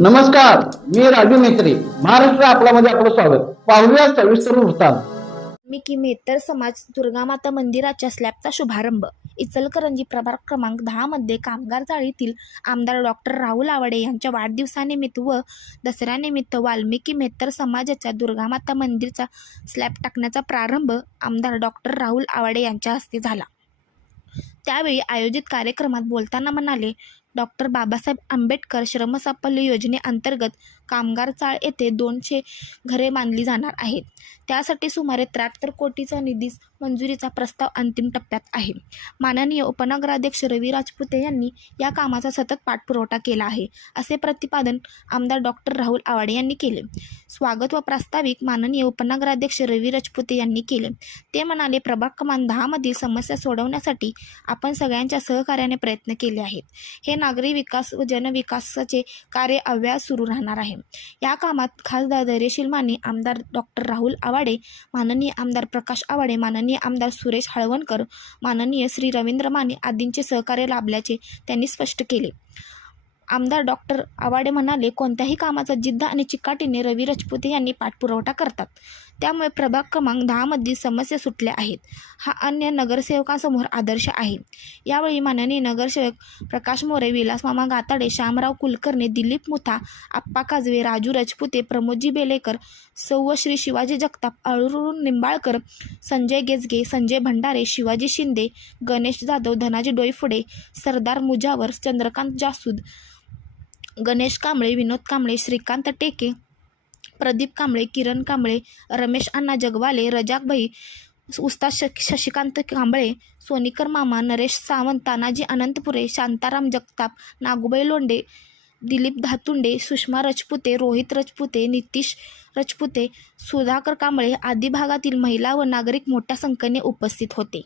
नमस्कार मी राजू मेत्री महाराष्ट्र आपल्यामध्ये आपलं स्वागत. पाहूया सविस्तर वृत्तांत. मिकी मेहतर समाज दुर्गामाता मंदिराच्या स्लॅबचा शुभारंभ. इचलकरंजी प्रभाग क्रमांक दहामध्ये कामगार चाळीतील आमदार डॉक्टर राहुल आवाडे यांच्या वाढदिवसानिमित्त व दसऱ्यानिमित्त वाल्मिकी मेहतर समाजाच्या दुर्गामाता मंदिरचा स्लॅब टाकण्याचा प्रारंभ आमदार डॉक्टर राहुल आवाडे यांच्या हस्ते झाला. त्यावेळी आयोजित कार्यक्रमात बोलताना म्हणाले डॉक्टर बाबासाहेब आंबेडकर श्रमसाफल्य योजनेअंतर्गत कामगार चाळ येथे दोनशे घरे बांधली जाणार आहेत. त्यासाठी सुमारे त्र्याहत्तर कोटीचा निधीस मंजुरीचा प्रस्ताव अंतिम टप्प्यात आहे. माननीय उपनगराध्यक्ष रवी राजपुते यांनी या कामाचा सतत पाठपुरवठा केला आहे असे प्रतिपादन आमदार डॉक्टर राहुल आवाडे यांनी केले. स्वागत व प्रास्ताविक माननीय उपनगराध्यक्ष रवी राजपुते यांनी केले. ते म्हणाले प्रभाग क्रमांक दहामधील समस्या सोडवण्यासाठी आपण सगळ्यांच्या सहकार्याने प्रयत्न केले आहेत. हे नागरी विकास व जनविकासाचे कार्य अव्यास सुरू राहणार आहे. या कामात खासदार धैर्यशील माने आमदार डॉक्टर राहुल आवाडे माननीय आमदार प्रकाश आवाडे माननीय आमदार सुरेश हळवणकर माननीय श्री रवींद्र माने आदींचे सहकार्य लाभल्याचे त्यांनी स्पष्ट केले. आमदार डॉक्टर आवाडे म्हणाले कोणत्याही कामाचा जिद्द आणि चिकाटीने रवी राजपुते यांनी पाठपुरवठा करतात. त्यामुळे प्रभाग क्रमांक दहामधील समस्या सुटल्या आहेत. हा अन्य नगरसेवकांसमोर आदर्श आहे. यावेळी माननीय नगरसेवक प्रकाश मोरे विलास मामा गाताडे श्यामराव कुलकर्णी दिलीप मुथा आप्पा काजवे राजू राजपुते प्रमोदजी बेलेकर सौ श्री शिवाजी जगताप अरुण निंबाळकर संजय गेजगे संजय भंडारे शिवाजी शिंदे गणेश जाधव धनाजी डोईफुडे सरदार मुजावर चंद्रकांत जासूद गणेश कांबळे विनोद कांबळे श्रीकांत टेके प्रदीप कांबळे किरण कांबळे रमेश अण्णा जगवाले रजाकभाई उस्ताद शक शशिकांत कांबळे सोनीकर मामा नरेश सावंत तानाजी अनंतपुरे शांताराम जगताप नागुबाई लोंडे दिलीप धातुंडे सुषमा रजपुते रोहित रजपुते नितीश रजपुते सुधाकर कांबळे आदी भागातील महिला व नागरिक मोठ्या संख्येने उपस्थित होते.